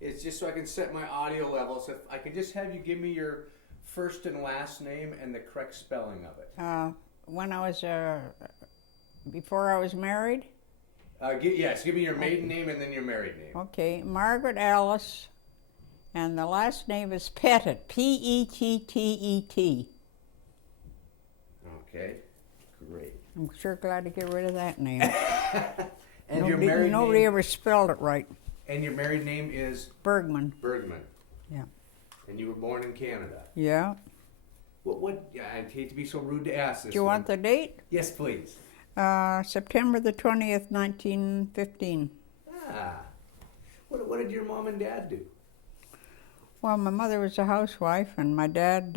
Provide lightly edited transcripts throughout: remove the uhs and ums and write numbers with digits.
It's just so I can set my audio level. So if I can just have you give me your first and last name and the correct spelling of it. When I was, before I was married? Yes, give me your maiden name and then your married name. Okay, Margaret Alice, and the last name is Pettit, P-E-T-T-E-T. Okay, great. I'm sure glad to get rid of that name. And your married nobody name? ever spelled it right. And your married name is? Bergman. Bergman. Yeah. And you were born in Canada. Yeah. I hate to be so rude to ask this. Do you want the date? Yes, please. September the 20th, 1915. Ah. What did your mom and dad do? Well, my mother was a housewife, and my dad,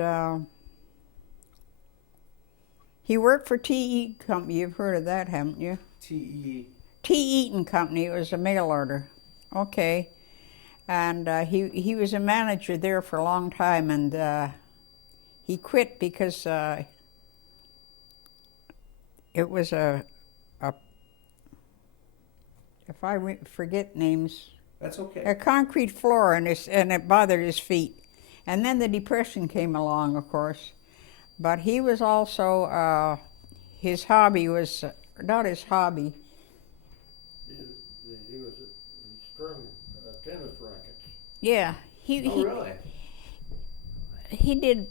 he worked for T. Company. You've heard of that, haven't you? T. Eaton Company. It was a mail order. Okay. And he was a manager there for a long time, and he quit because it was if I forget names. That's okay. A concrete floor, and it bothered his feet. And then the Depression came along, of course. But he was also, his hobby was, not his hobby. He strung tennis rackets. Yeah. Really? He did,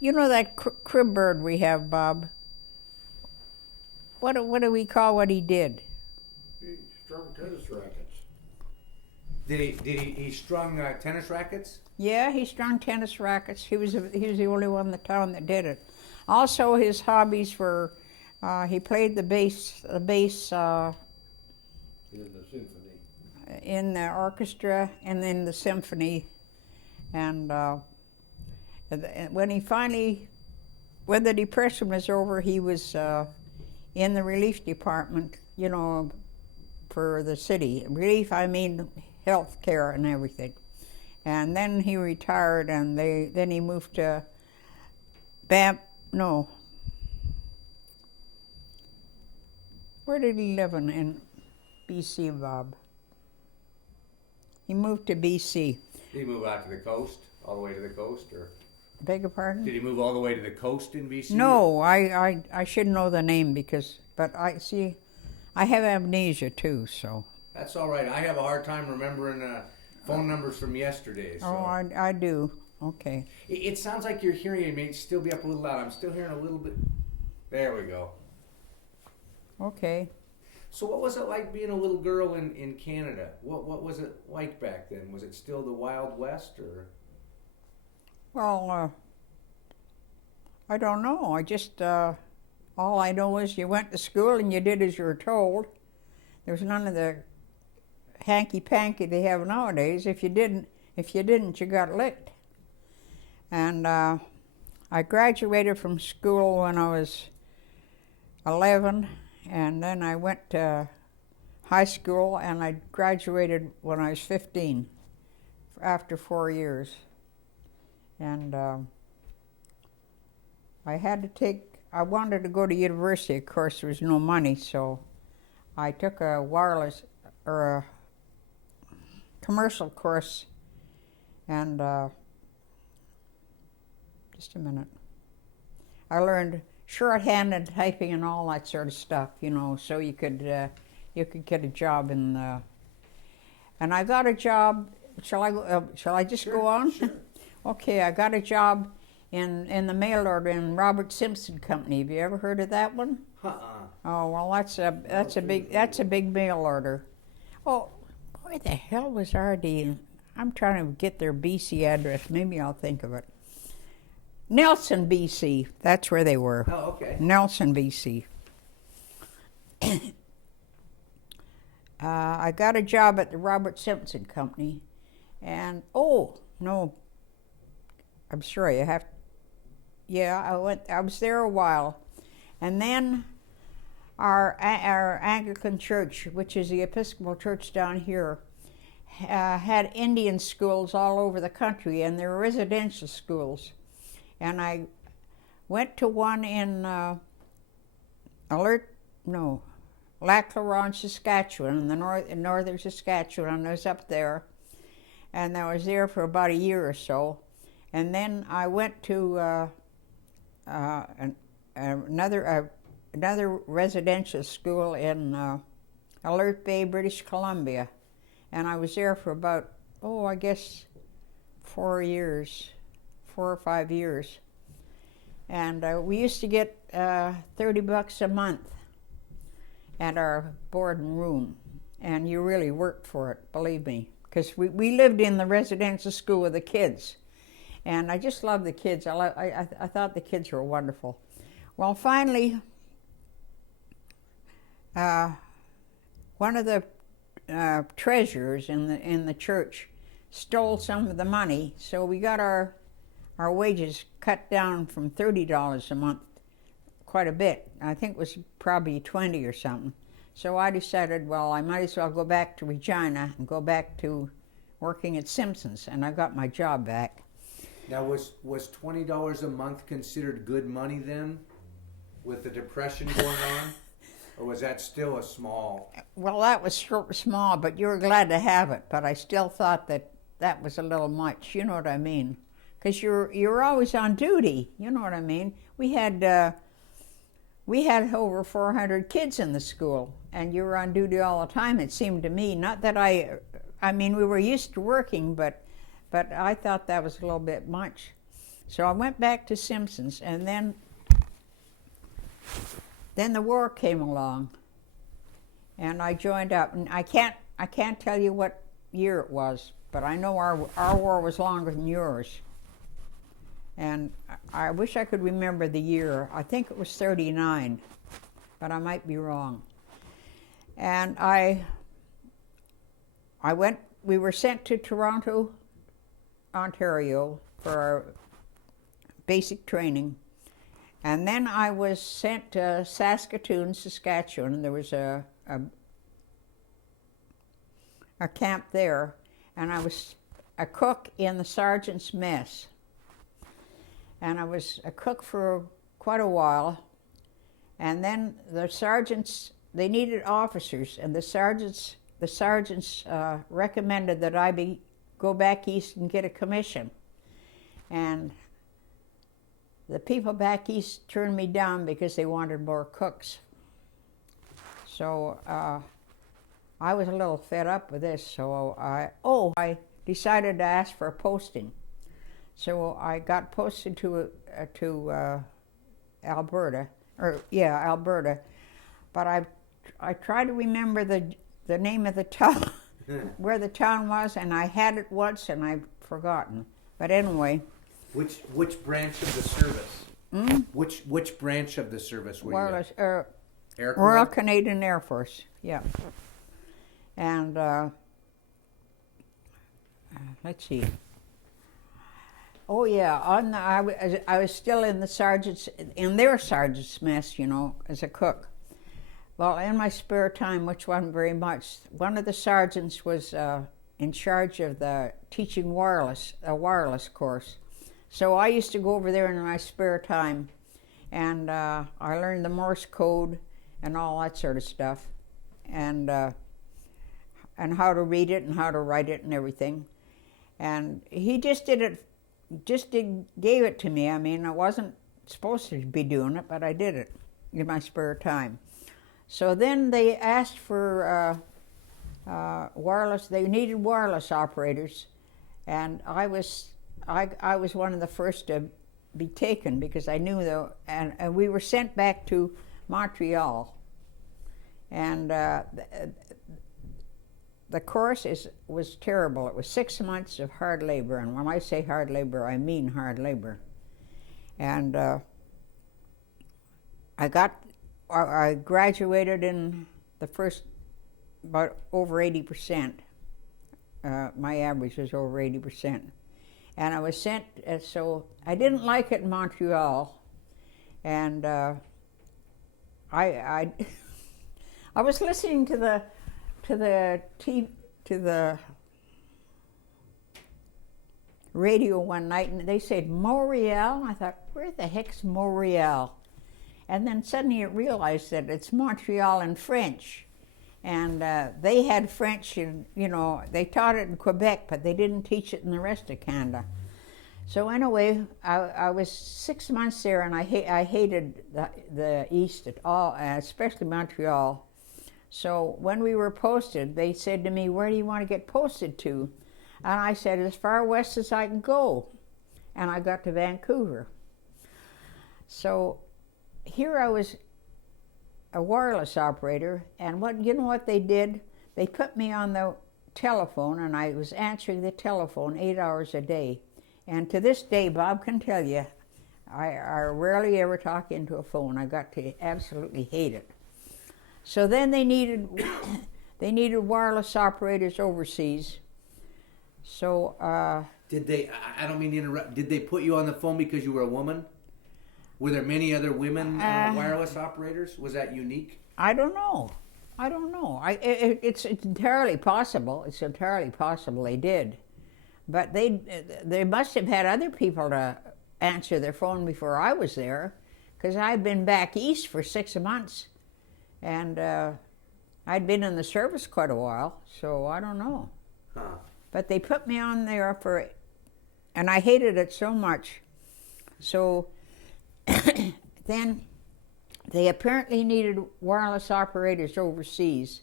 you know that crib bird we have, Bob? What do we call what he did? He strung tennis rackets. Did he strung tennis rackets? Yeah, he strung tennis rackets. He was the only one in the town that did it. Also, his hobbies were he played the bass In the symphony. in the orchestra and in the symphony. And when the Depression was over, he was in the relief department, you know, for the city. Relief, I mean health care and everything. And then he retired, and then he moved to where did he live in BC, Bob? He moved to BC. Did he move out to the coast, all the way to the coast, or? Beg your pardon? Did he move all the way to the coast in BC? No, I should know the name but I have amnesia too, so. That's all right. I have a hard time remembering phone numbers from yesterday. So. Oh, I do. Okay. It sounds like your hearing aid may still be up a little loud. I'm still hearing a little bit. There we go. Okay. So what was it like being a little girl in Canada? What was it like back then? Was it still the Wild West, or? Well, I don't know. I just, all I know is you went to school and you did as you were told. There was none of the hanky-panky they have nowadays. If you didn't, you got licked. And I graduated from school when I was 11, and then I went to high school, and I graduated when I was 15, after 4 years. And I wanted to go to university. Of course, there was no money, so I took a wireless, or a commercial course, and just a minute. I learned shorthand and typing and all that sort of stuff, you know, so you could get a job in the, and I got a job. Shall I just Sure, go on? Sure. Okay, I got a job in the mail order in Robert Simpson Company. Have you ever heard of that one? Oh well, that's a big mail order. Oh, where the hell was RD? I'm trying to get their BC address. Maybe I'll think of it. Nelson, BC. That's where they were. Oh, okay. Nelson, BC. I got a job at the Robert Simpson Company, and no, I'm sorry. I was there a while, and then our Anglican church, which is the Episcopal church down here, had Indian schools all over the country, and they're residential schools. And I went to one in Lac La Ronge, Saskatchewan, in northern Saskatchewan. I was up there, and I was there for about a year or so. And then I went to another residential school in Alert Bay, British Columbia. And I was there for about, I guess 4 or 5 years. And we used to get $30 a month at our board and room. And you really worked for it, believe me. Because we lived in the residential school with the kids. And I just loved the kids. I thought the kids were wonderful. Well, finally, one of the treasurers in the church stole some of the money, so we got our wages cut down from $30 a month, quite a bit. I think it was probably 20 or something. So I decided, well, I might as well go back to Regina and go back to working at Simpson's, and I got my job back. Now, was $20 a month considered good money then, with the Depression going on? Or was that still a small? Well, that was small, but you were glad to have it. But I still thought that was a little much, you know what I mean? Because you're always on duty, you know what I mean? We had over 400 kids in the school, and you were on duty all the time, it seemed to me. Not that I mean, we were used to working, but I thought that was a little bit much. So I went back to Simpson's, and then the war came along, and I joined up. And I can't tell you what year it was, but I know our war was longer than yours. And I wish I could remember the year. I think it was 39, but I might be wrong. And we were sent to Toronto, Ontario for our basic training. And then I was sent to Saskatoon, Saskatchewan, and there was a camp there, and I was a cook in the sergeant's mess. And I was a cook for quite a while, and then the sergeants, they needed officers, and the sergeants recommended that I go back east and get a commission. And the people back east turned me down because they wanted more cooks. So I was a little fed up with this, so I decided to ask for a posting. So I got posted to Alberta, Alberta. But I tried to remember the name of the town, where the town was, and I had it once and I've forgotten. But anyway. Which branch of the service? Which branch of the service were you at? Air Corps? Royal Canadian Air Force, yeah. And let's see. Oh yeah, I was still in their sergeant's mess, you know, as a cook. Well, in my spare time, which wasn't very much, one of the sergeants was in charge of the teaching a wireless course. So I used to go over there in my spare time, and I learned the Morse code and all that sort of stuff, and how to read it and how to write it and everything. And he gave it to me. I mean, I wasn't supposed to be doing it, but I did it in my spare time. So then they asked for wireless. They needed wireless operators, and I was one of the first to be taken because I knew and we were sent back to Montreal, and the course was terrible. It was 6 months of hard labor, and when I say hard labor, I mean hard labor. And I graduated in the first, about over 80%. My average was over 80%. And I was sent, so I didn't like it in Montreal, and I was listening to the radio one night, and they said Montreal. I thought, where the heck's Montreal? And then suddenly I realized that it's Montreal in French. And they had French, and they taught it in Quebec, but they didn't teach it in the rest of Canada. So anyway, I was 6 months there, and I hated the East at all, especially Montreal. So when we were posted, they said to me, "Where do you want to get posted to?" And I said, "As far west as I can go." And I got to Vancouver. So here I was, a wireless operator, and what they did? They put me on the telephone, and I was answering the telephone 8 hours a day. And to this day, Bob can tell you, I rarely ever talk into a phone. I got to absolutely hate it. So then they needed wireless operators overseas. So did they? I don't mean to interrupt. Did they put you on the phone because you were a woman? Were there many other women wireless operaters? Was that unique? I don't know. It's entirely possible. It's entirely possible they did, but they must have had other people to answer their phone before I was there, because I'd been back east for 6 months. And I'd been in the service quite a while, so I don't know. Huh. But they put me on there and I hated it so much. So then they apparently needed wireless operators overseas,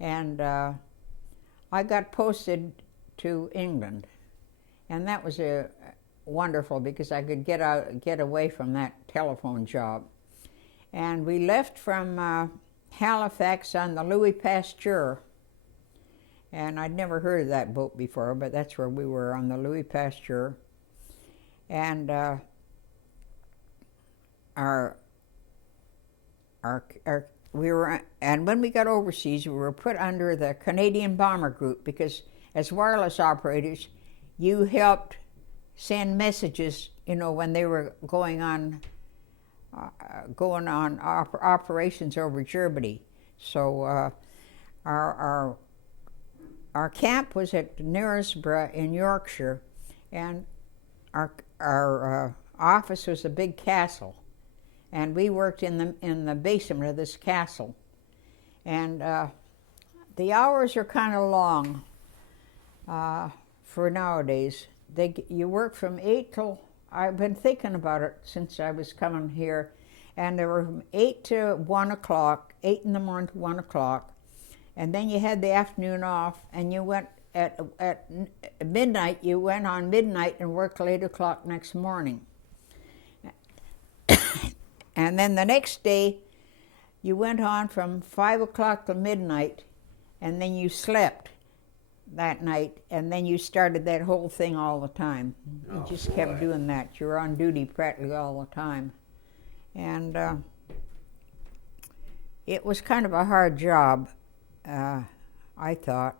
and I got posted to England, and that was wonderful because I could get away from that telephone job. And we left from Halifax on the Louis Pasteur, and I'd never heard of that boat before, but that's where we were, on the Louis Pasteur. And and when we got overseas, we were put under the Canadian Bomber Group, because as wireless operators, you helped send messages, when they were going on operations over Germany. So our camp was at Knaresborough in Yorkshire, and our office was a big castle, and we worked in the basement of this castle. And the hours are kind of long for nowadays. You work from 8 till, I've been thinking about it since I was coming here, and they were from 8 to 1 o'clock, 8 in the morning to 1 o'clock, and then you had the afternoon off, and you went at midnight, you went on midnight and worked till 8 o'clock next morning. And then the next day, you went on from 5 o'clock to midnight, and then you slept that night, and then you started that whole thing all the time. You just kept doing that. You were on duty practically all the time. And it was kind of a hard job, I thought.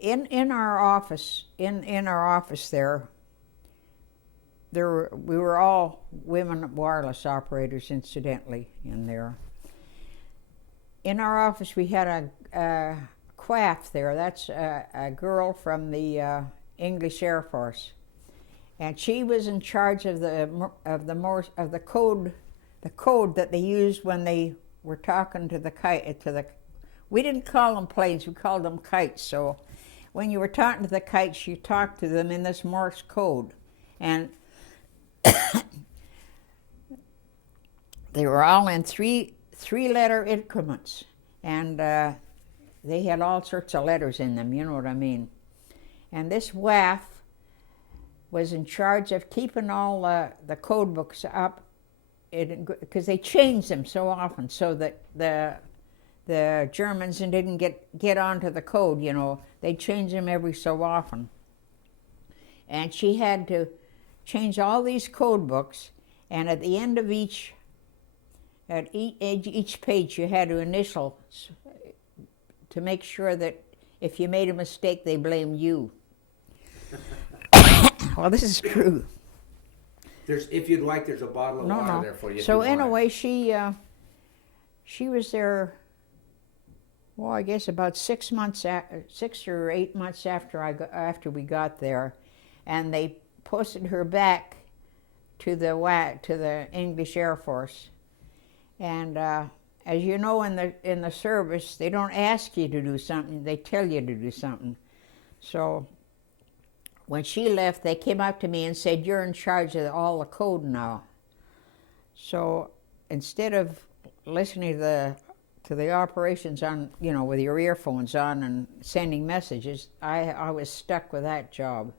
In our office, in our office there we were all women wireless operators, incidentally, in there. In our office, we had a quaff there. That's a girl from the English Air Force, and she was in charge of the Morse, of the code that they used when they were talking to the kite. We didn't call them planes; we called them kites. So when you were talking to the kites, you talked to them in this Morse code, and they were all in three-letter increments, and they had all sorts of letters in them, you know what I mean. And this WAF was in charge of keeping all the code books up, because they changed them so often, so that the Germans didn't get onto the code, They changed them every so often. And she had to change all these code books, and at the end of each page you had to initial to make sure that if you made a mistake, they blamed you. Well, this is true. If you'd like, there's a bottle of water there for you. So anyway, she was there, well, I guess about 6 or 8 months after we got there, and they posted her back to the English Air Force, and as you know, in the service, they don't ask you to do something; they tell you to do something. So when she left, they came up to me and said, "You're in charge of all the code now." So instead of listening to the operations on, you know, with your earphones on and sending messages, I was stuck with that job,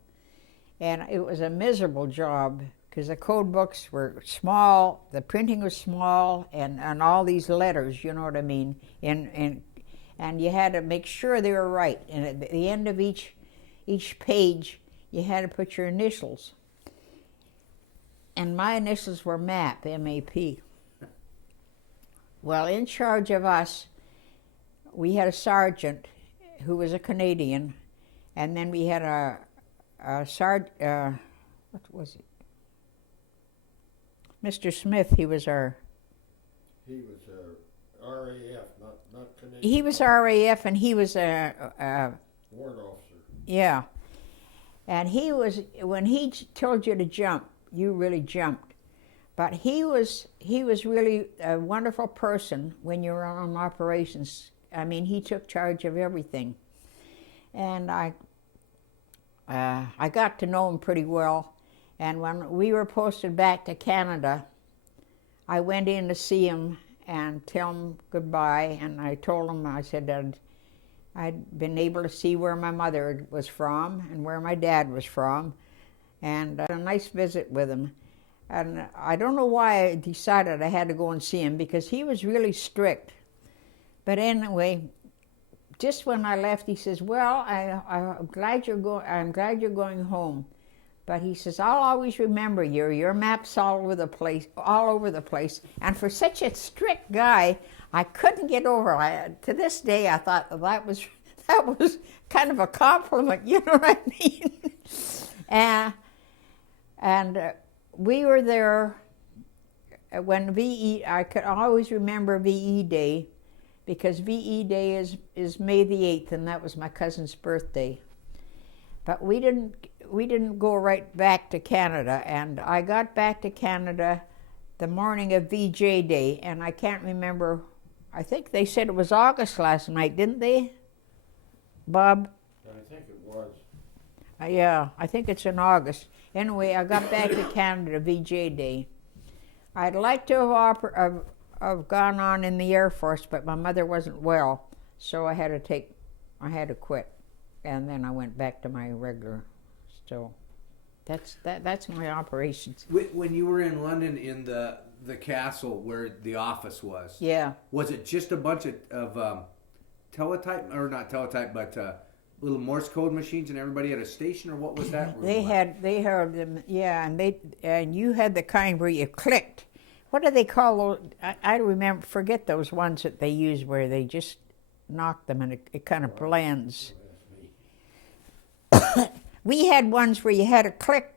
and it was a miserable job. Because the code books were small, the printing was small, and all these letters, you know what I mean? And you had to make sure they were right. And at the end of each page, you had to put your initials. And my initials were MAP, M-A-P. Well, in charge of us, we had a sergeant who was a Canadian, and then we had a sergeant, what was it? Mr. Smith, he was RAF, not Canadian. He was RAF, and he was a warrant officer. Yeah. And he was, when he told you to jump, you really jumped. But he was really a wonderful person when you were on operations. I mean, he took charge of everything. And I got to know him pretty well. And when we were posted back to Canada, I went in to see him and tell him goodbye. And I told him, I said I'd been able to see where my mother was from and where my dad was from. And a nice visit with him. And I don't know why I decided I had to go and see him, because he was really strict. But anyway, just when I left, he says, "Well, I'm glad you're going home. But," he says, "I'll always remember you. Your map's all over the place. And for such a strict guy, I couldn't get over it. To this day, I thought that was kind of a compliment. You know what I mean? And we were there when VE. I could always remember VE Day, because VE Day is May the 8th, and that was my cousin's birthday. But we didn't go right back to Canada, and I got back to Canada the morning of VJ Day, and I can't remember, I think they said it was August last night, didn't they, Bob? I think it was. Yeah, I think it's in August. Anyway, I got back to Canada VJ Day. I'd like to have gone on in the Air Force, but my mother wasn't well, so I had to quit. And then I went back to my regular. So that's my operations. When you were in London in the castle where the office was, Yeah. was it just a bunch of teletype, or not teletype, but little Morse code machines, and everybody had a station, or what was that room They like? had them, yeah, and you had the kind where you clicked. What do they call those? I forget those ones that they use where they just knock them and it kind of blends. We had ones where you had to click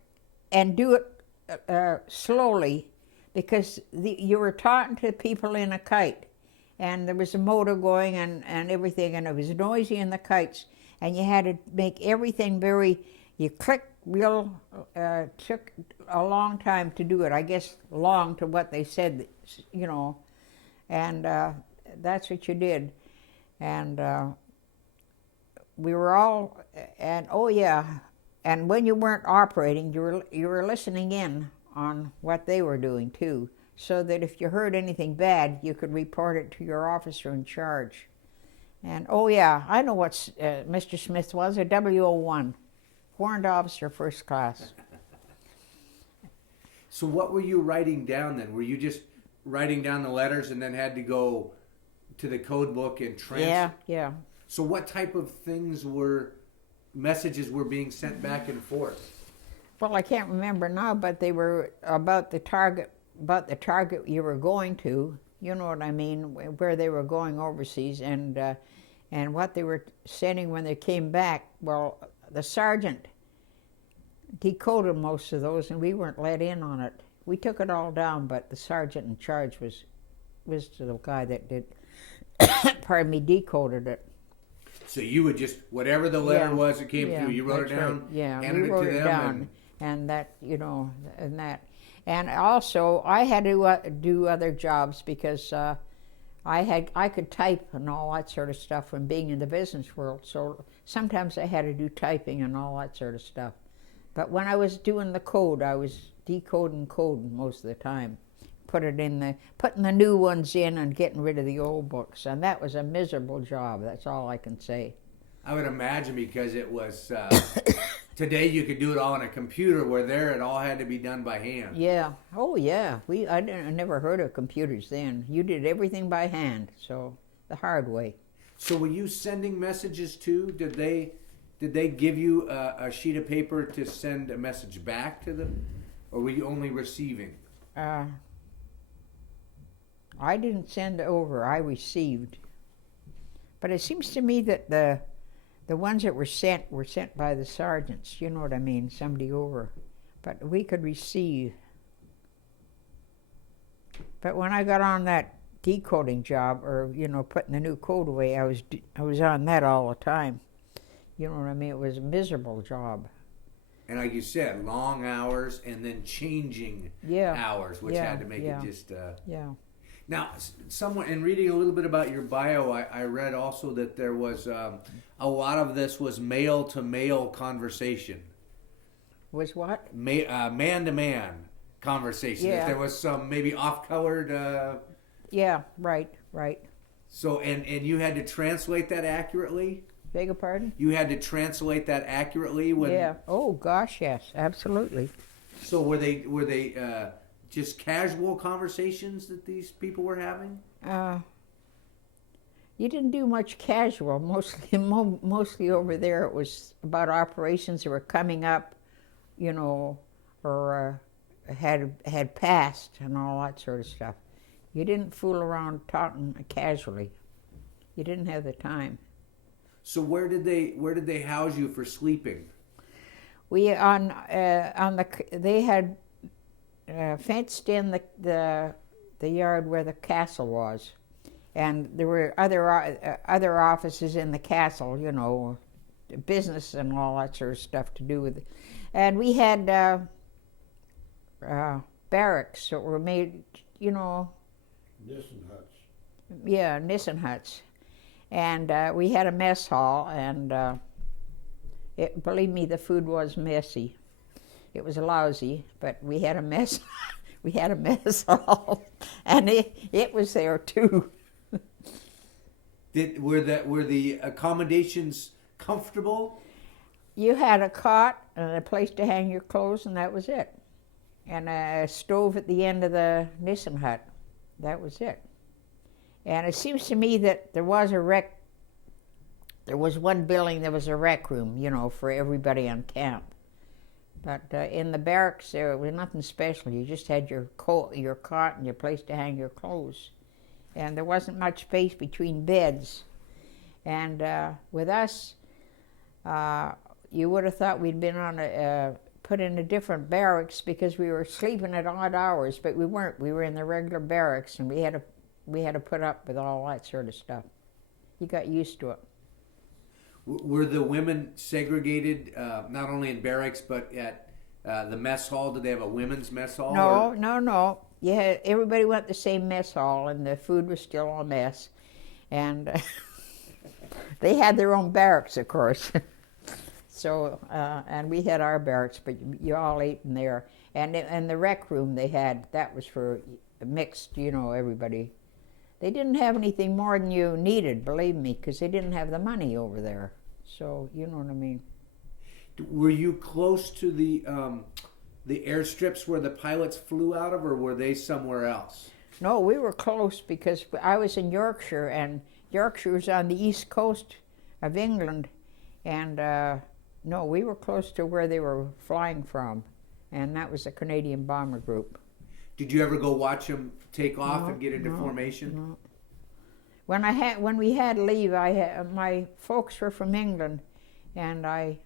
and do it slowly, because you were talking to people in a kite, and there was a motor going and everything, and it was noisy in the kites, and you had to make everything you click real, took a long time to do it, I guess long to what they said, you know, and that's what you did. And we were all, and oh yeah, and when you weren't operating, you were listening in on what they were doing too, so that if you heard anything bad, you could report it to your officer in charge. And oh yeah, I know what Mr. Smith was, a W01, warrant officer, first class. So what were you writing down then? Were you just writing down the letters and then had to go to the code book and translate? Yeah. So what type of messages were being sent back and forth? Well, I can't remember now, but they were about the target you were going to, you know what I mean, where they were going overseas, and what they were sending when they came back. Well, the sergeant decoded most of those, and we weren't let in on it. We took it all down, but the sergeant in charge was the guy that did, decoded it. So you would just, whatever the letter was that came through, you wrote it down, handed it to them, and that, you know, and that. And also, I had to do other jobs, because I could type and all that sort of stuff from being in the business world, so sometimes I had to do typing and all that sort of stuff. But when I was doing the code, I was decoding code most of the time. Putting the new ones in and getting rid of the old books, and that was a miserable job. That's all I can say. I would imagine, because it was today you could do it all on a computer, where there it all had to be done by hand. Yeah. Oh, yeah. I never heard of computers then. You did everything by hand, so the hard way. So were you sending messages too? Did they give you a sheet of paper to send a message back to them, or were you only receiving? I didn't send over. I received. But it seems to me that the ones that were sent by the sergeants. You know what I mean? Somebody over. But we could receive. But when I got on that decoding job, or putting the new code away, I was on that all the time. You know what I mean? It was a miserable job. And like you said, long hours and then changing hours, which had to make it just. Now, somewhere in reading a little bit about your bio, I read also that there was a lot of this was male-to-male conversation. Was what? Man-to-man conversation. Yeah. That there was some maybe off-colored... Yeah, right. So, and you had to translate that accurately? Beg your pardon? You had to translate that accurately? Yeah. Oh, gosh, yes, absolutely. So were they just casual conversations that these people were having? You didn't do much casual. Mostly over there it was about operations that were coming up, or had passed and all that sort of stuff. You didn't fool around talking casually. You didn't have the time. So where did they house you for sleeping? They had fenced in the yard where the castle was, and there were other offices in the castle, business and all that sort of stuff to do with it. And we had barracks that were made, Nissen huts. Yeah, Nissen huts. And we had a mess hall, and believe me, the food was messy. It was lousy, but we had a mess. We had a mess hall, and it was there too. Were the accommodations comfortable? You had a cot and a place to hang your clothes, and that was it. And a stove at the end of the Nissen hut. That was it. And it seems to me that there was one building, there was a rec room, for everybody on camp. But in the barracks, there was nothing special. You just had your cot and your place to hang your clothes. And there wasn't much space between beds. And with us, you would have thought we'd been put in a different barracks because we were sleeping at odd hours, but we weren't. We were in the regular barracks, and we had to put up with all that sort of stuff. You got used to it. Were the women segregated not only in barracks but at the mess hall? Did they have a women's mess hall? No. Yeah, everybody went to the same mess hall, and the food was still a mess. And they had their own barracks, of course. So, and we had our barracks, but you all ate in there. And the rec room they had, that was for mixed, everybody. They didn't have anything more than you needed, believe me, because they didn't have the money over there. So, you know what I mean. Were you close to the airstrips where the pilots flew out of, or were they somewhere else? No, we were close because I was in Yorkshire, and Yorkshire was on the east coast of England. And no, we were close to where they were flying from, and that was the Canadian Bomber Group. Did you ever go watch them take off and get into formation? No. When we had leave, my folks were from England, and I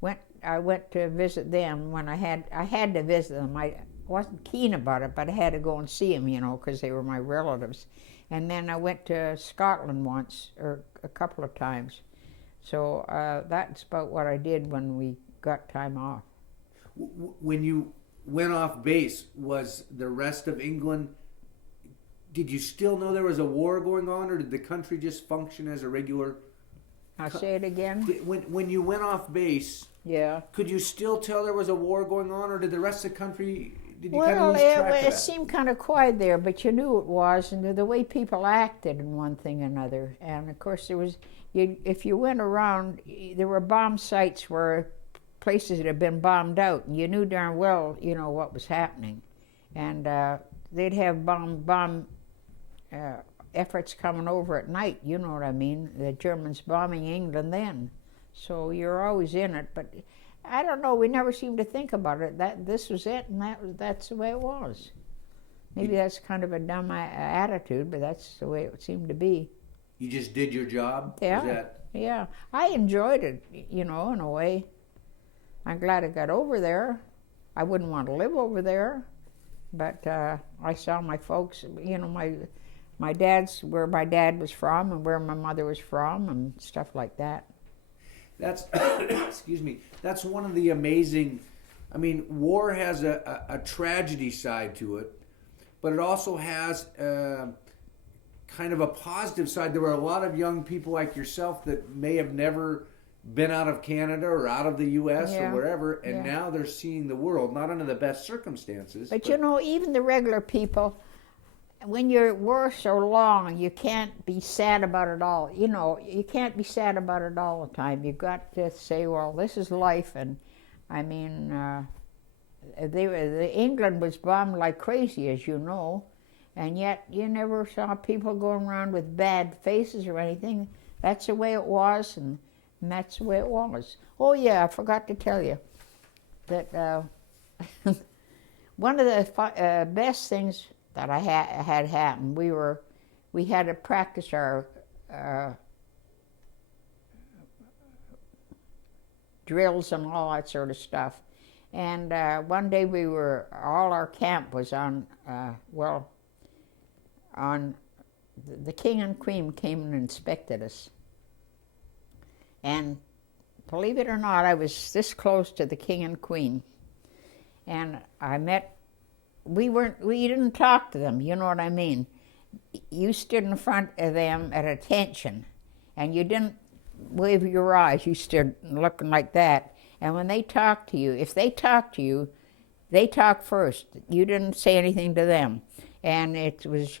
went to visit them. When I had to visit them. I wasn't keen about it, but I had to go and see them, because they were my relatives. And then I went to Scotland once, or a couple of times. So that's about what I did when we got time off. When you went off base, was the rest of England did you still know there was a war going on, or did the country just function as a regular? I'll say it again. When you went off base, yeah, could you still tell there was a war going on, or did the rest of the country? Did you kind well, of lose track of it that? seemed kind of quiet there, but you knew it was, and the way people acted and one thing and another. And of course, there was, if you went around, there were bomb sites where places that had been bombed out, and you knew darn well, you know, what was happening. And they'd have bomb efforts coming over at night, you know what I mean? The Germans bombing England then. So you're always in it, but I don't know, we never seemed to think about it. This was it, and that's the way it was. Maybe that's kind of a dumb attitude, but that's the way it seemed to be. You just did your job? Yeah, yeah. I enjoyed it, you know, in a way. I'm glad I got over there. I wouldn't want to live over there, but I saw my folks, you know, my dad's where my dad was from and where my mother was from and stuff like that. That's, excuse me, that's one of the amazing, I mean, war has a tragedy side to it, but it also has kind of a positive side. There were a lot of young people like yourself that may have never been out of Canada or out of the U.S. or wherever, and now they're seeing the world, not under the best circumstances. But you know, even the regular people, when you're at war so long, you can't be sad about it all. You know, you can't be sad about it all the time. You've got to say, well, this is life. And I mean, England was bombed like crazy, as you know, and yet you never saw people going around with bad faces or anything. That's the way it was, and that's the way it was. Oh yeah, I forgot to tell you that one of the best things that I had happen. We had to practice our drills and all that sort of stuff. And one day all our camp was on, the King and Queen came and inspected us. And believe it or not, I was this close to the King and Queen. And we didn't talk to them, you know what I mean? You stood in front of them at attention, and you didn't wave your eyes, you stood looking like that. And when they talked to you, if they talked to you, they talked first. You didn't say anything to them. And it was,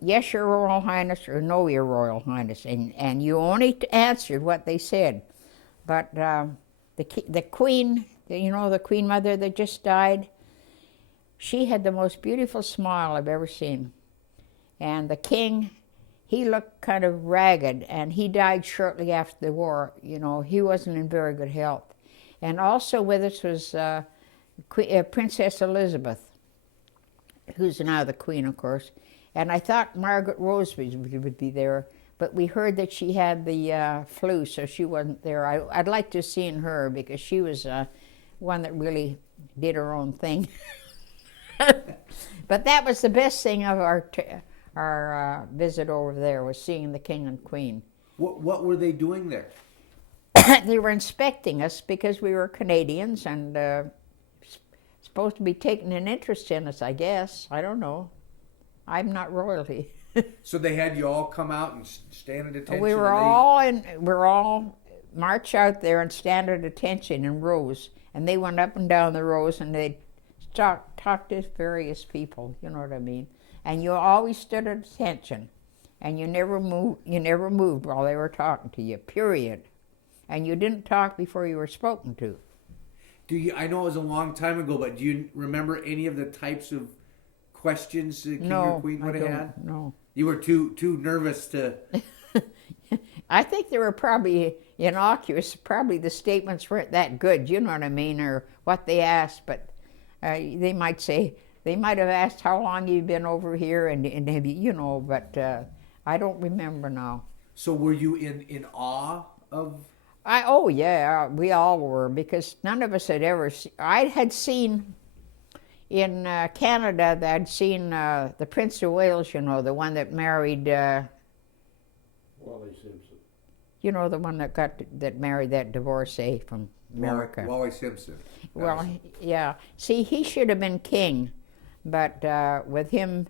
yes, Your Royal Highness, or no, Your Royal Highness. And you only answered what they said. But the Queen, you know, the Queen Mother that just died, she had the most beautiful smile I've ever seen. And the King, he looked kind of ragged, and he died shortly after the war. You know, he wasn't in very good health. And also with us was Princess Elizabeth, who's now the Queen, of course. And I thought Margaret Rosie would be there, but we heard that she had the flu, so she wasn't there. I'd like to have seen her, because she was one that really did her own thing. But that was the best thing of our visit over there, was seeing the King and Queen. What were they doing there? They were inspecting us because we were Canadians and supposed to be taking an interest in us, I guess. I don't know. I'm not royalty. So they had you all come out and stand at attention? We were all march out there and stand at attention in rows. And they went up and down the rows, and they'd talk to various people, you know what I mean? And you always stood at attention, and you never moved while they were talking to you, period. And you didn't talk before you were spoken to. I know it was a long time ago, but do you remember any of the types of questions the King or Queen would have had? No. You were too nervous to... I think they were probably innocuous. Probably the statements weren't that good, you know what I mean, or what they asked, but they might have asked how long you've been over here, and have you, you know, but I don't remember now. So were you in awe of... Oh yeah, we all were, because none of us had ever I had seen in Canada, I'd seen the Prince of Wales, you know, the one that married... Wally Simpson. You know, the one that married that divorcee from America. Wally Simpson. Well, yeah. See, he should have been king, but with him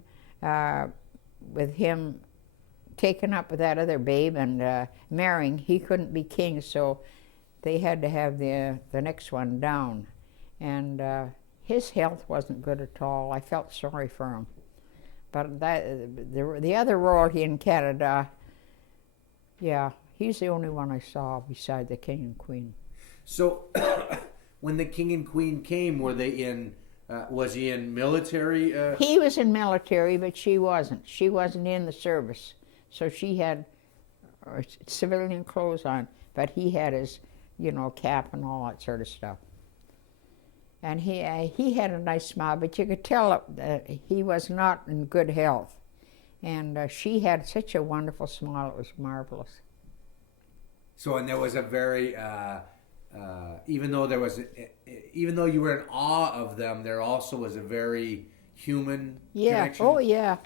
with him taken up with that other babe and marrying, he couldn't be king, so they had to have the next one down. And his health wasn't good at all. I felt sorry for him. But the other royalty in Canada, yeah, he's the only one I saw beside the king and queen. So, when the king and queen came, were they in? Was he in military? He was in military, but she wasn't. She wasn't in the service, so she had civilian clothes on. But he had his, cap and all that sort of stuff. And he had a nice smile, but you could tell that he was not in good health. And she had such a wonderful smile; it was marvelous. So, and there was a very, even though you were in awe of them, there also was a very human connection. Oh yeah.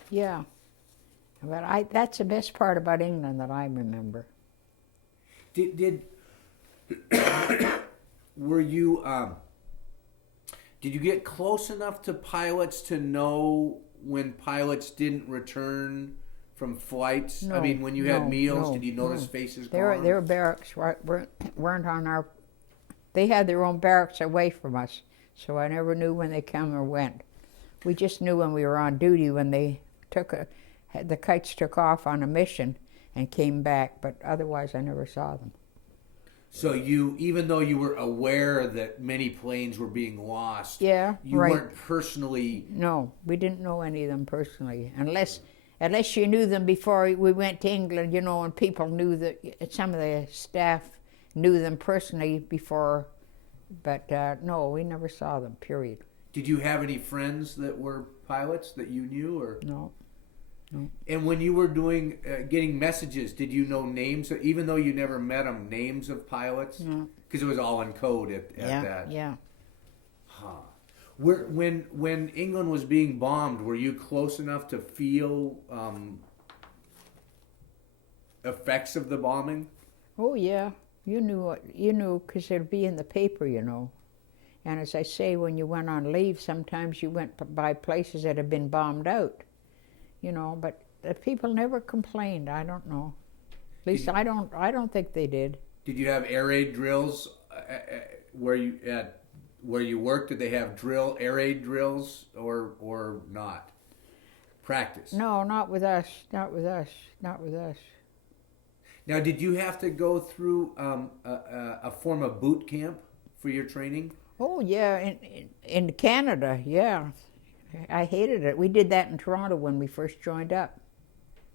But that's the best part about England that I remember. Were you? Did you get close enough to pilots to know when pilots didn't return from flights? No, I mean, when you had meals, no, did you notice faces gone? Their barracks weren't on our... They had their own barracks away from us, so I never knew when they came or went. We just knew when we were on duty, when they the kites took off on a mission and came back, but otherwise I never saw them. So even though you were aware that many planes were being lost, you weren't personally... No, we didn't know any of them personally, unless you knew them before we went to England, and people knew that some of the staff knew them personally before, but no, we never saw them, period. Did you have any friends that were pilots that you knew, or no? And when you were getting messages, did you know names, even though you never met them, names of pilots? No. Because it was all in code at that. Yeah. Huh. When England was being bombed, were you close enough to feel effects of the bombing? Oh yeah, you knew because it'd be in the paper, And as I say, when you went on leave, sometimes you went by places that had been bombed out. But the people never complained. I don't know. At least I don't think they did. Did you have Airaid drills where you worked? Did they have Airaid drills or not? Practice? No, not with us. Not with us. Now, did you have to go through a form of boot camp for your training? Oh yeah, in Canada, yeah. I hated it. We did that in Toronto when we first joined up.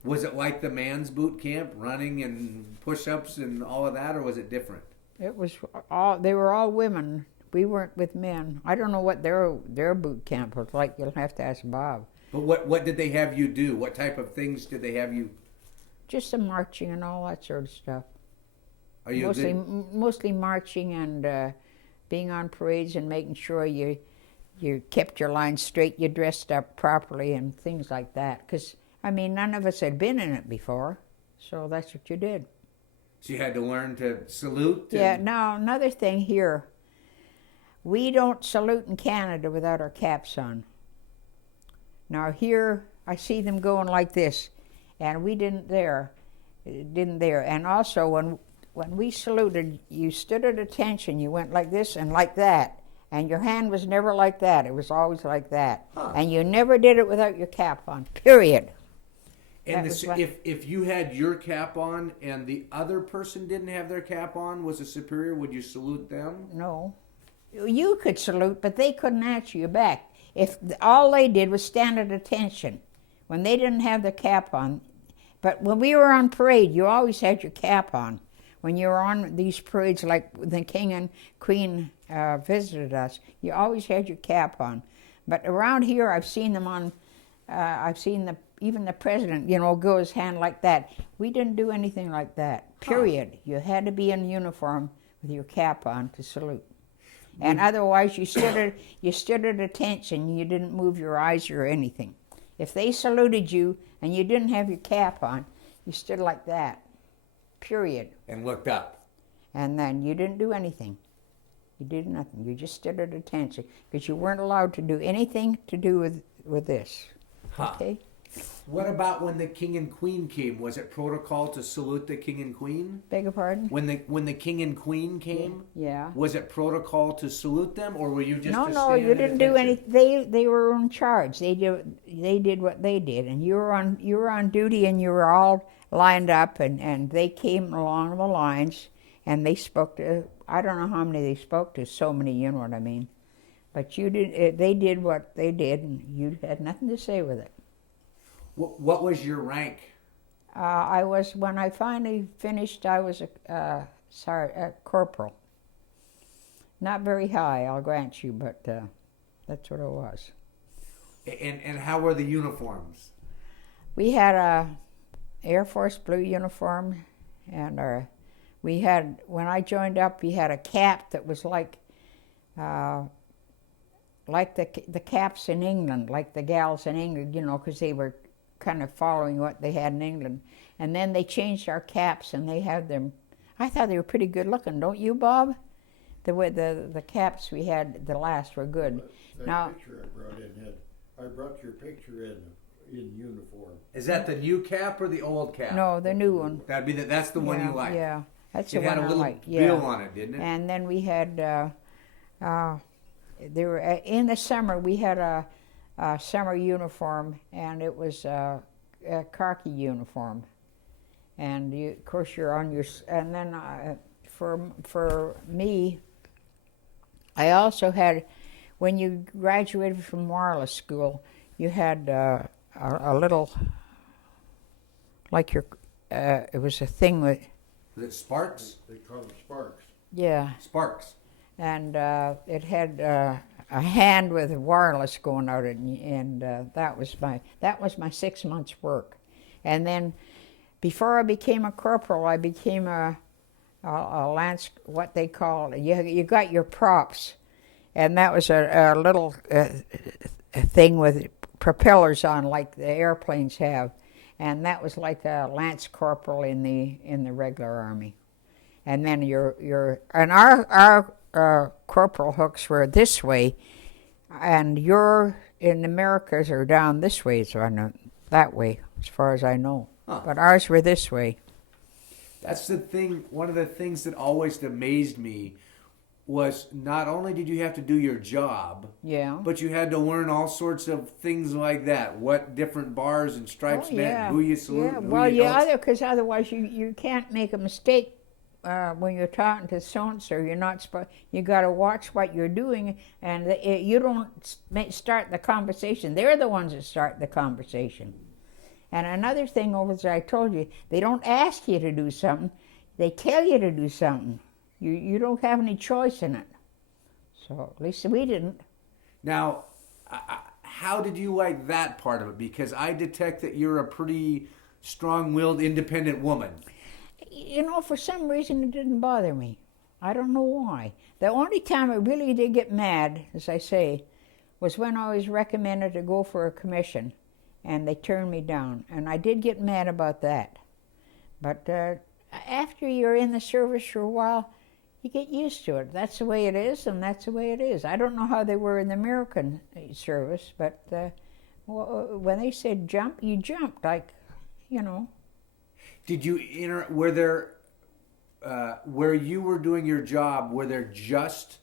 Was it like the man's boot camp, running and push-ups and all of that, or was it different? It was they were all women. We weren't with men. I don't know what their boot camp was like. You'll have to ask Bob. But what did they have you do? What type of things did they have you? Just some marching and all that sort of stuff. Are you mostly marching and being on parades and making sure you kept your line straight, you dressed up properly and things like that. Because, none of us had been in it before, so that's what you did. So you had to learn to salute? Yeah, now another thing here. We don't salute in Canada without our caps on. Now here, I see them going like this, and we didn't there. And also, when we saluted, you stood at attention, you went like this and like that. And your hand was never like that. It was always like that. Huh. And you never did it without your cap on, period. And if you had your cap on and the other person didn't have their cap on, was a superior, would you salute them? No. You could salute, but they couldn't answer you back. If all they did was stand at attention when they didn't have their cap on. But when we were on parade, you always had your cap on. When you were on these parades, like the King and Queen visited us, you always had your cap on. But around here, I've seen them on, even the president, go his hand like that. We didn't do anything like that, period. You had to be in uniform with your cap on to salute. And otherwise, you stood at attention. You didn't move your eyes or anything. If they saluted you and you didn't have your cap on, you stood like that. Period. And looked up. And then you didn't do anything. You did nothing. You just stood at attention because you weren't allowed to do anything to do with this. Huh. Okay? What about when the king and queen came? Was it protocol to salute the king and queen? Beg your pardon? When the king and queen came, yeah. Was it protocol to salute them, or were you just No, you didn't do anything. They were in charge. They did what they did, and you were on duty, and you were all lined up, and they came along the lines, and they spoke to. I don't know how many they spoke to. So many, you know what I mean. But you did. They did what they did, and you had nothing to say with it. What was your rank? I was, when I finally finished, I was a corporal. Not very high, I'll grant you, but that's what it was. And how were the uniforms? We had a Air Force blue uniform, and we had, when I joined up, we had a cap that was like the caps in England, like the gals in England, you know, because they were kind of following what they had in England. And then they changed our caps, and they had them. I thought they were pretty good looking, don't you, Bob? The way the caps we had, the last, were good. That picture I brought your picture in uniform. Is that the new cap or the old cap? No, the new one. That'd be that's the one you like. Yeah, that's the one I like. It had a little bill on it, didn't it? And then we had, there were in the summer we had a summer uniform, and it was a khaki uniform. And you, of course, you're on your. And then for me, I also had, when you graduated from wireless school, you had a little, like your, it was a thing with. Was it sparks? They call them sparks. Yeah. Sparks. And it had a hand with wireless going out, and that was my 6 months' work. And then, before I became a corporal, I became a lance, what they call, you got your props, and that was a little thing with propellers on, like the airplanes have, and that was like a lance corporal in the regular army. And then our corporal hooks were this way, and your in Americas are down this way, so I know that way, as far as I know. Huh. But ours were this way. That's the thing. One of the things that always amazed me was not only did you have to do your job, yeah, but you had to learn all sorts of things like that. What different bars and stripes meant, who you salute, and who you don't. Because otherwise you can't make a mistake when you're talking to so-and-so. You're not supposed. You got to watch what you're doing, and you don't start the conversation. They're the ones that start the conversation. And another thing, over as I told you, they don't ask you to do something; they tell you to do something. You don't have any choice in it. So at least we didn't. Now, how did you like that part of it? Because I detect that you're a pretty strong-willed, independent woman. You know, for some reason it didn't bother me. I don't know why. The only time I really did get mad, as I say, was when I was recommended to go for a commission, and they turned me down. And I did get mad about that. But after you're in the service for a while, you get used to it. That's the way it is, and that's the way it is. I don't know how they were in the American service, but when they said jump, you jumped, like, you know. Did you were there, where you were doing your job, were there just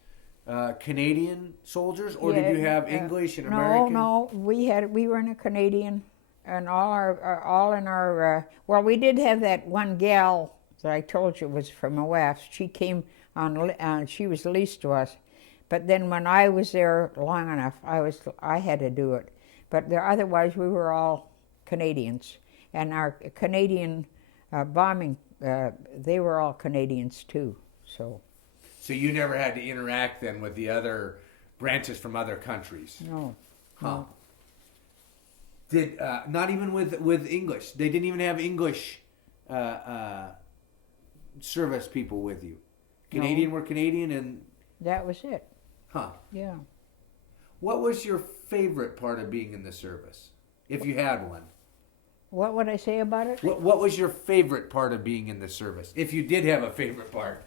Canadian soldiers, or did you have English and American? No, we were in a Canadian, and all in our, well, we did have that one gal that I told you was from OAF. She came on, she was leased to us, but then when I was there long enough, I had to do it. But otherwise, we were all Canadians, and our Canadian bombing, they were all Canadians too. So you never had to interact then with the other branches from other countries? No. Huh. No. Did not even with English? They didn't even have English service people with you. Canadian were Canadian, and that was it. Huh. Yeah. What was your favorite part of being in the service, if you had one? What would I say about it? What was your favorite part of being in the service, if you did have a favorite part?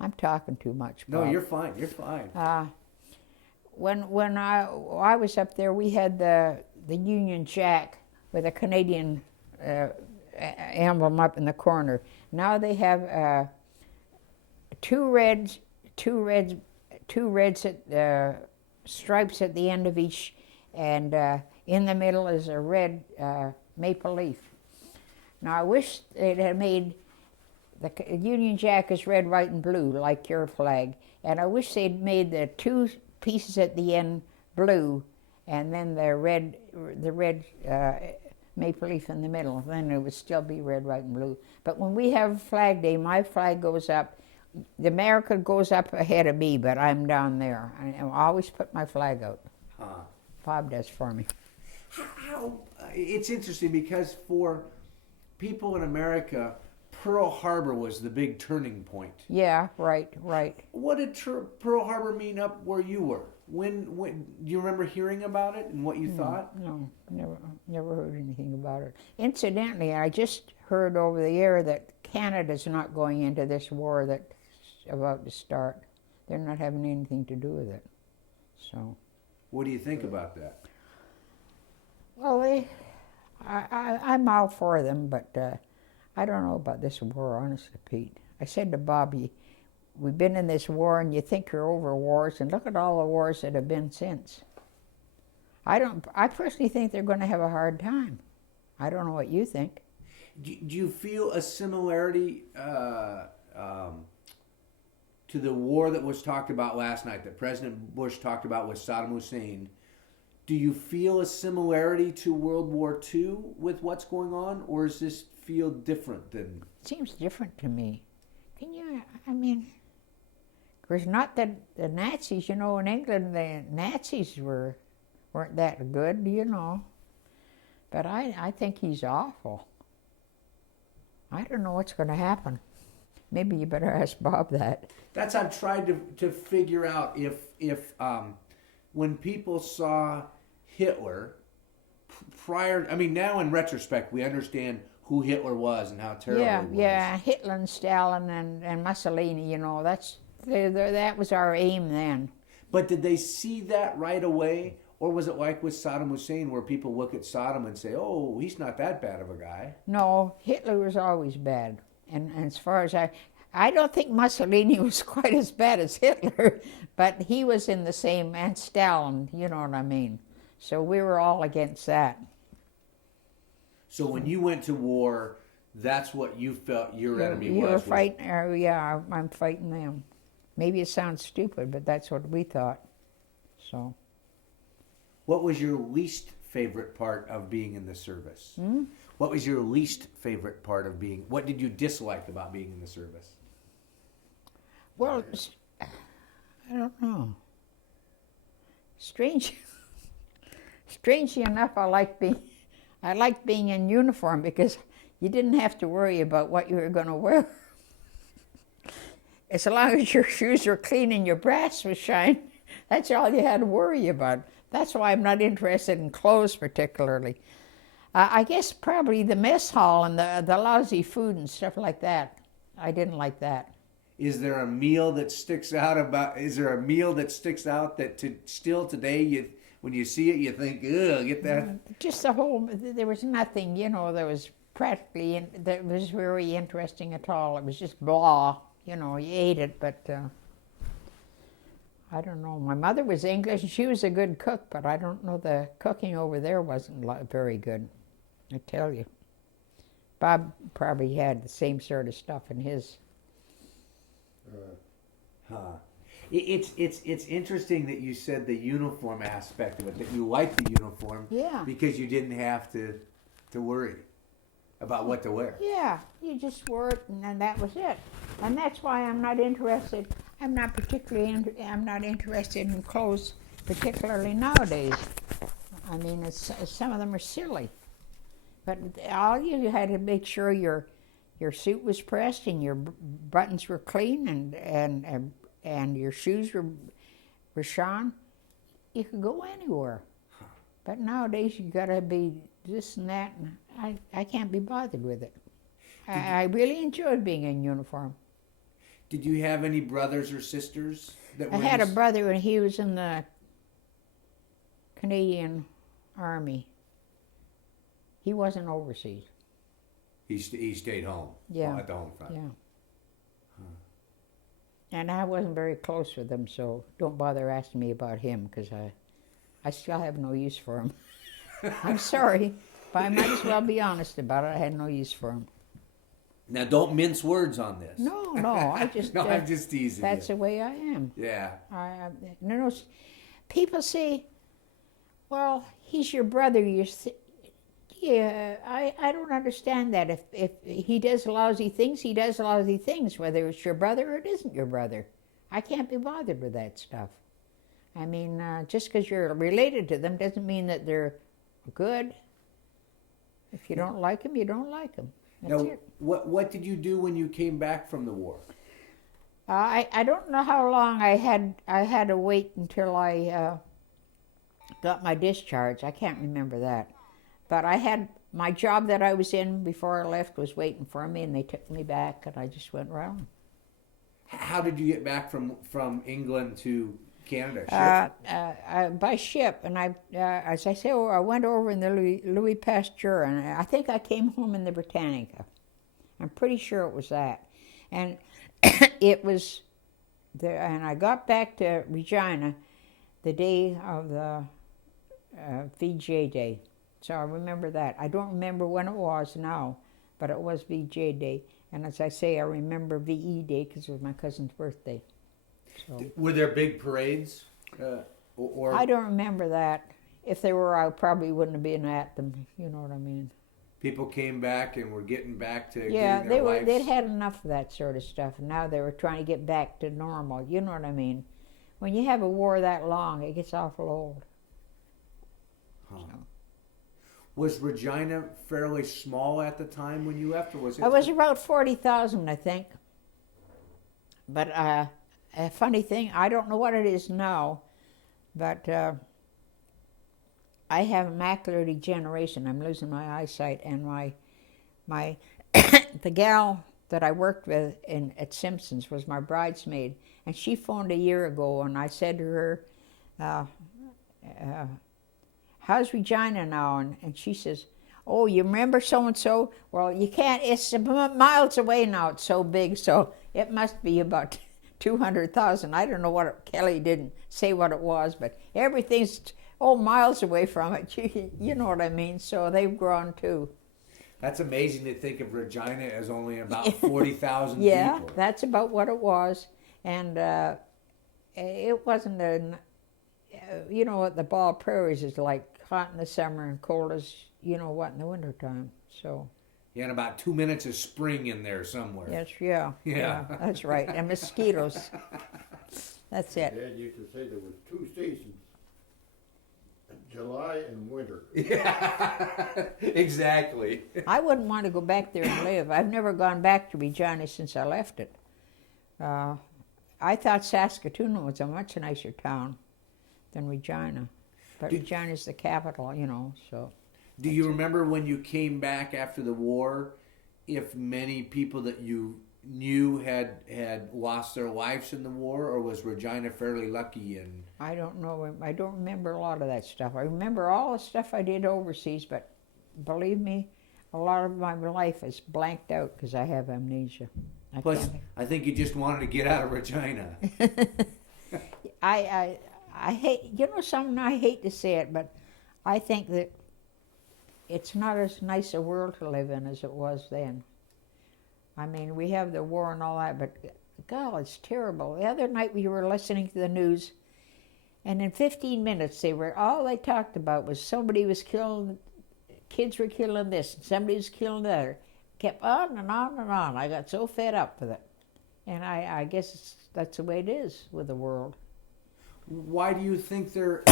I'm talking too much, Bob. No, you're fine. You're fine. When I was up there, we had the Union Jack with a Canadian emblem up in the corner. Now they have two reds at stripes at the end of each, and in the middle is a red maple leaf. Now I wish they'd have made the Union Jack is red, white, and blue like your flag, and I wish they'd made the two pieces at the end blue, and then the red maple leaf in the middle. Then it would still be red, white, and blue. But when we have Flag Day, my flag goes up. The America goes up ahead of me, but I'm down there. I always put my flag out. Bob does for me. It's interesting because for people in America, Pearl Harbor was the big turning point. Yeah, right. What did Pearl Harbor mean up where you were? When do you remember hearing about it and what you thought? No, never heard anything about it. Incidentally, I just heard over the air that Canada's not going into this war that's about to start. They're not having anything to do with it. So. What do you think about that? Well, I'm all for them, but I don't know about this war, honestly, Pete. I said to Bobby, we've been in this war and you think you're over wars, and look at all the wars that have been since. I personally think they're going to have a hard time. I don't know what you think. Do you feel a similarity to the war that was talked about last night, that President Bush talked about with Saddam Hussein? Do you feel a similarity to World War II with what's going on, or does this feel different than? It seems different to me. I mean, of course, not that the Nazis, in England, the Nazis weren't that good, But I think he's awful. I don't know what's going to happen. Maybe you better ask Bob that. That's I've tried to figure out if when people saw Hitler prior. I mean, now in retrospect, we understand who Hitler was and how terrible he was. Yeah, Hitler and Stalin and Mussolini. That was our aim then. But did they see that right away? Or was it like with Saddam Hussein, where people look at Saddam and say, oh, he's not that bad of a guy? No, Hitler was always bad. And as far as I don't think Mussolini was quite as bad as Hitler, but he was in the same, and Stalin, you know what I mean. So we were all against that. So when you went to war, that's what you felt your enemy was? You were fighting, yeah, I'm fighting them. Maybe it sounds stupid, but that's what we thought. So. What was your least favorite part of being in the service? What was your least favorite part of being? What did you dislike about being in the service? Well, I don't know. Strangely enough, I liked being in uniform because you didn't have to worry about what you were going to wear. As long as your shoes were clean and your brass was shine, that's all you had to worry about. That's why I'm not interested in clothes particularly. I guess probably the mess hall and the lousy food and stuff like that. I didn't like that. Is there a meal that sticks out that still today when you see it you think, ugh, get that? Just there was nothing, there was practically, that was very interesting at all. It was just blah, you ate it, but I don't know. My mother was English and she was a good cook, but I don't know, the cooking over there wasn't very good, I tell you. Bob probably had the same sort of stuff in his. It's interesting that you said the uniform aspect of it, that you liked the uniform because you didn't have to worry about what to wear. Yeah, you just wore it and that was it. And that's why I'm not interested in clothes, particularly nowadays. I mean, some of them are silly. But all you had to make sure your suit was pressed and your buttons were clean and your shoes were shone. You could go anywhere. But nowadays you got to be this and that, and I can't be bothered with it. I really enjoyed being in uniform. Did you have any brothers or sisters that were I had a brother, and he was in the Canadian Army. He wasn't overseas. He stayed home. Yeah. At the home front. Yeah. And I wasn't very close with him, so don't bother asking me about him, because I still have no use for him. I'm sorry, but I might as well be honest about it. I had no use for him. Now, don't mince words on this. No, I just... no, I'm just teasing That's you. the way I am. Yeah. People say, well, he's your brother. Yeah, I don't understand that. If he does lousy things, he does lousy things, whether it's your brother or it isn't your brother. I can't be bothered with that stuff. I mean, just because you're related to them doesn't mean that they're good. If you don't like them, you don't like them. That's now, it. What did you do when you came back from the war? I don't know how long I had to wait until I got my discharge. I can't remember that. But I had my job that I was in before I left was waiting for me, and they took me back, and I just went around. How did you get back from England to Canada? Ship? By ship, and as I say, I went over in the Louis Pasteur, and I think I came home in the Britannica. I'm pretty sure it was that, and it was there. And I got back to Regina the day of the VJ Day. So I remember that. I don't remember when it was now, but it was VJ Day. And as I say, I remember VE Day because it was my cousin's birthday. So. Were there big parades? Or I don't remember that. If they were, I probably wouldn't have been at them. You know what I mean? People came back and were getting back to yeah, getting their wives. They'd had enough of that sort of stuff, and now they were trying to get back to normal. You know what I mean? When you have a war that long, it gets awful old. Huh. So. Was Regina fairly small at the time when you left, or was it? It was about 40,000, I think. But a funny thing, I don't know what it is now, but I have macular degeneration. I'm losing my eyesight, and my the gal that I worked with at Simpson's was my bridesmaid, and she phoned a year ago, and I said to her, how's Regina now? And she says, oh, you remember so-and-so? Well, you can't, it's miles away now, it's so big, so it must be about 200,000. I don't know what Kelly didn't say what it was, but everything's, miles away from it. You know what I mean? So they've grown too. That's amazing to think of Regina as only about 40,000 yeah, people. That's about what it was. And it wasn't you know what the Ball Prairies is like, hot in the summer and cold as you know what in the wintertime. So you had about 2 minutes of spring in there somewhere. Yes, yeah, that's right. And mosquitoes. That's it. Dad used to say there was 2 seasons, July and winter. Yeah, exactly. I wouldn't want to go back there and live. I've never gone back to Regina since I left it. I thought Saskatoon was a much nicer town than Regina. But Regina's the capital, you know, so. Do you remember when you came back after the war, if many people that you knew had lost their lives in the war, or was Regina fairly lucky? I don't know. I don't remember a lot of that stuff. I remember all the stuff I did overseas, but believe me, a lot of my life is blanked out because I have amnesia. Plus, I think you just wanted to get out of Regina. I hate, you know something, I hate to say it, but I think that it's not as nice a world to live in as it was then. I mean, we have the war and all that, but God, it's terrible. The other night we were listening to the news, and in 15 minutes all they talked about was somebody was killing, kids were killing this, and somebody was killing the other. Kept on and on and on. I got so fed up with it. And I guess that's the way it is with the world. Why do you think there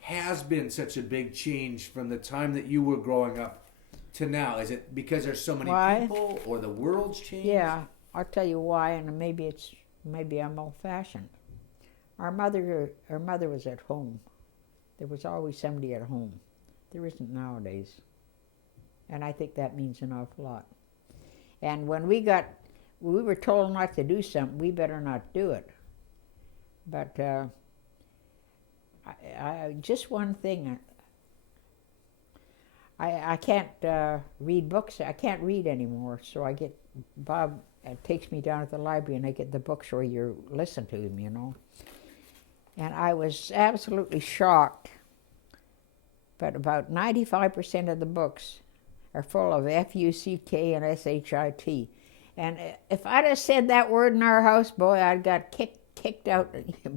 has been such a big change from the time that you were growing up to now? Is it because there's so many people, or the world's changed? Yeah, I'll tell you why, and maybe I'm old-fashioned. Our mother was at home. There was always somebody at home. There isn't nowadays, and I think that means an awful lot. And when we got we were told not to do something, we better not do it. But just one thing. I can't read books. I can't read anymore, so I get Bob takes me down to the library, and I get the books where you listen to him, you know. And I was absolutely shocked. But about 95% of the books are full of F-U-C-K and S-H-I-T. And if I'd have said that word in our house, boy, I'd got kicked out.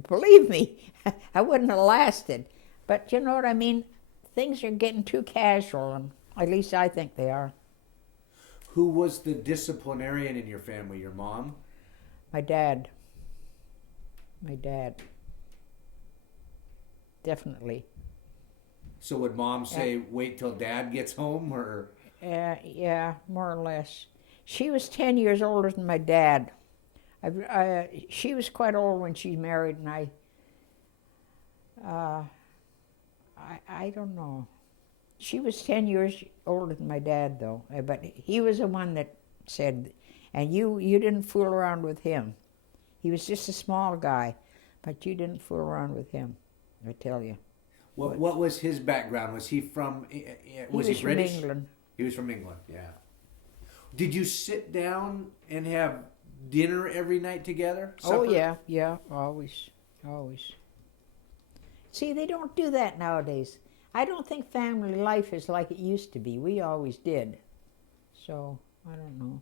Believe me, I wouldn't have lasted. But you know what I mean? Things are getting too casual, and at least I think they are. Who was the disciplinarian in your family? Your mom? My dad. My dad. Definitely. So would Mom say, wait till Dad gets home, or? Yeah, more or less. She was 10 years older than my dad. She was quite old when she married, and I don't know. She was 10 years older than my dad, though. But he was the one that said, and you didn't fool around with him. He was just a small guy, but you didn't fool around with him, I tell you. What was his background? Was he from, was he British? From England. He was from England, yeah. Did you sit down and have dinner every night together? Supper? Oh, yeah, always. See, they don't do that nowadays. I don't think family life is like it used to be. We always did. So, I don't know.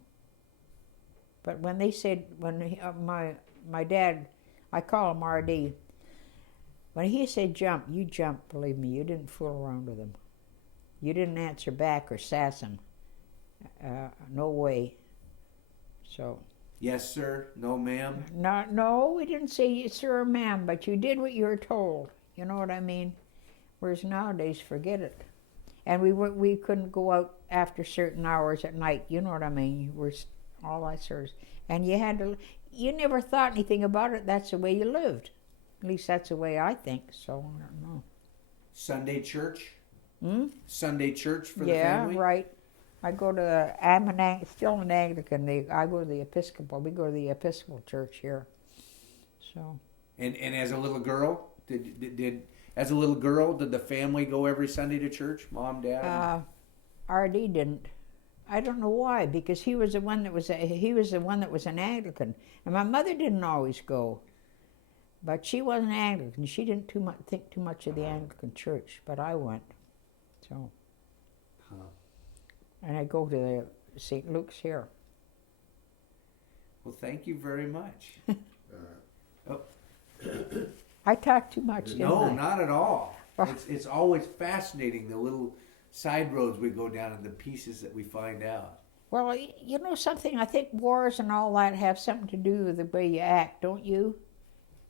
But when they said, my dad, I call him R.D., when he said jump, you jumped, believe me. You didn't fool around with him. You didn't answer back or sass him. No way. So. Yes, sir. No, ma'am. No, we didn't say yes, sir or ma'am, but you did what you were told. You know what I mean? Whereas nowadays, forget it. And we couldn't go out after certain hours at night. You know what I mean? We're all that sort of. And you never thought anything about it. That's the way you lived. At least that's the way I think. So I don't know. Sunday church. Sunday church for the family. Yeah, right. I go to. I'm still an Anglican. I go to the Episcopal. We go to the Episcopal church here. So. And as a little girl, did the family go every Sunday to church? Mom, Dad. R.D. didn't. I don't know why, because he was the one that was an Anglican, and my mother didn't always go. But she wasn't Anglican. She didn't think too much of the Anglican church, but I went. So. And I go to the St. Luke's here. Well, thank you very much. I talk too much, didn't I? No, not at all. It's always fascinating, the little side roads we go down and the pieces that we find out. Well, you know something? I think wars and all that have something to do with the way you act, don't you?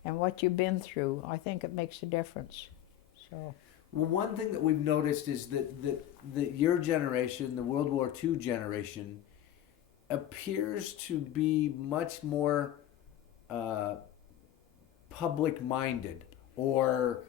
And what you've been through. I think it makes a difference. So. Well, one thing that we've noticed is that your generation, the World War II generation, appears to be much more public-minded, or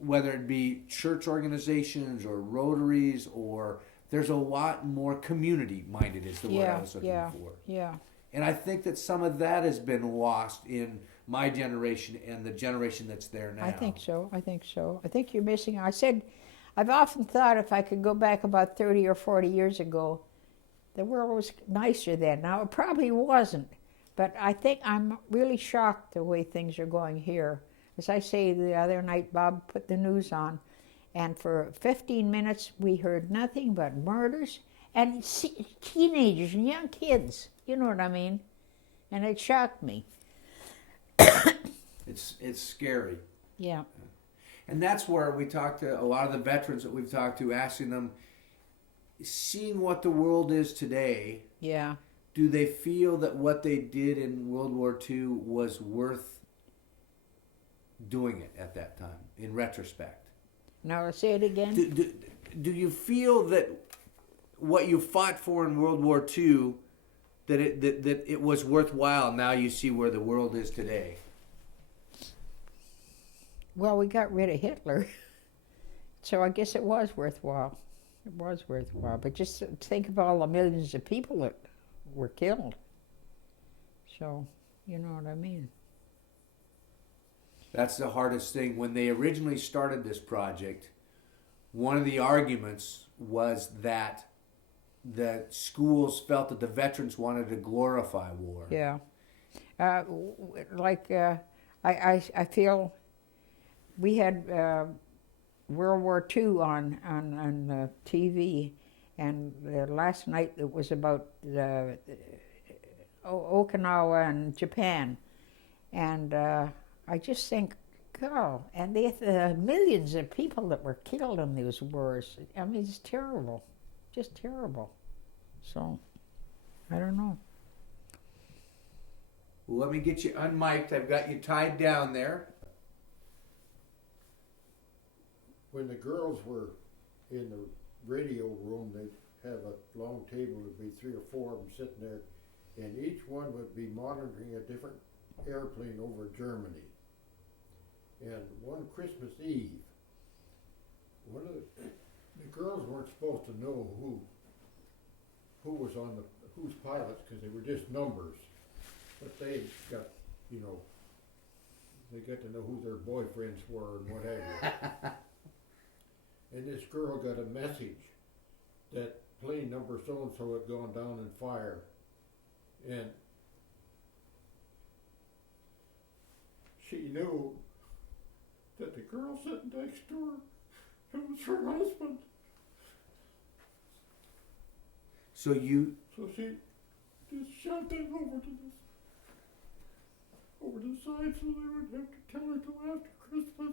whether it be church organizations or Rotaries, or there's a lot more community-minded is the word I was looking for. Yeah. And I think that some of that has been lost in my generation and the generation that's there now. I think so. I think you're missing. I've often thought if I could go back about 30 or 40 years ago, the world was nicer then. Now, it probably wasn't, but I think I'm really shocked the way things are going here. As I say, the other night, Bob put the news on, and for 15 minutes, we heard nothing but murders and teenagers and young kids. You know what I mean? And it shocked me. It's scary. Yeah. And that's where we talk to a lot of the veterans that we've talked to, asking them, seeing what the world is today. Yeah. Do they feel that what they did in World War II was worth doing it at that time, in retrospect? Now, say it again. Do you feel that what you fought for in World War II, that it was worthwhile? Now you see where the world is today. Well, we got rid of Hitler, so I guess it was worthwhile. It was worthwhile, but just think of all the millions of people that were killed. So, you know what I mean. That's the hardest thing. When they originally started this project, one of the arguments was that the schools felt that the veterans wanted to glorify war. Yeah. I feel we had World War II on TV, and last night it was about Okinawa and Japan, and I just think, girl, and the millions of people that were killed in those wars. I mean, it's terrible, just terrible. So, I don't know. Well, let me get you unmiked. I've got you tied down there. When the girls were in the radio room, they'd have a long table, there'd be 3 or 4 of them sitting there, and each one would be monitoring a different airplane over Germany. And one Christmas Eve, one of the girls weren't supposed to know who was on who's pilots, because they were just numbers. But they got, they got to know who their boyfriends were and what have you. And this girl got a message that plane number so-and-so had gone down in fire. And she knew that the girl sitting next to her, it was her husband. So she just shoved it over the side so they wouldn't have to tell her till after Christmas.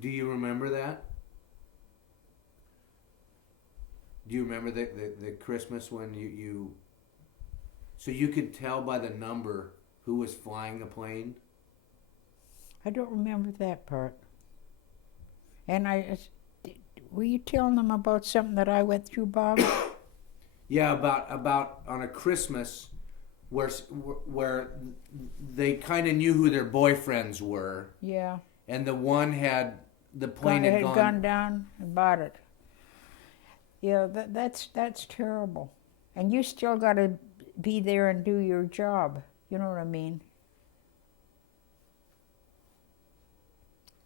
Do you remember that? Do you remember the Christmas when you so you could tell by the number who was flying the plane? I don't remember that part. And were you telling them about something that I went through, Bob? Yeah, about on a Christmas where they kind of knew who their boyfriends were. Yeah. And the one had the plane had gone down and bought it. Yeah, that's terrible. And you still got to be there and do your job. You know what I mean?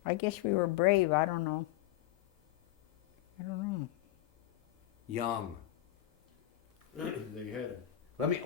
I guess we were brave. I don't know. Young. They had Let me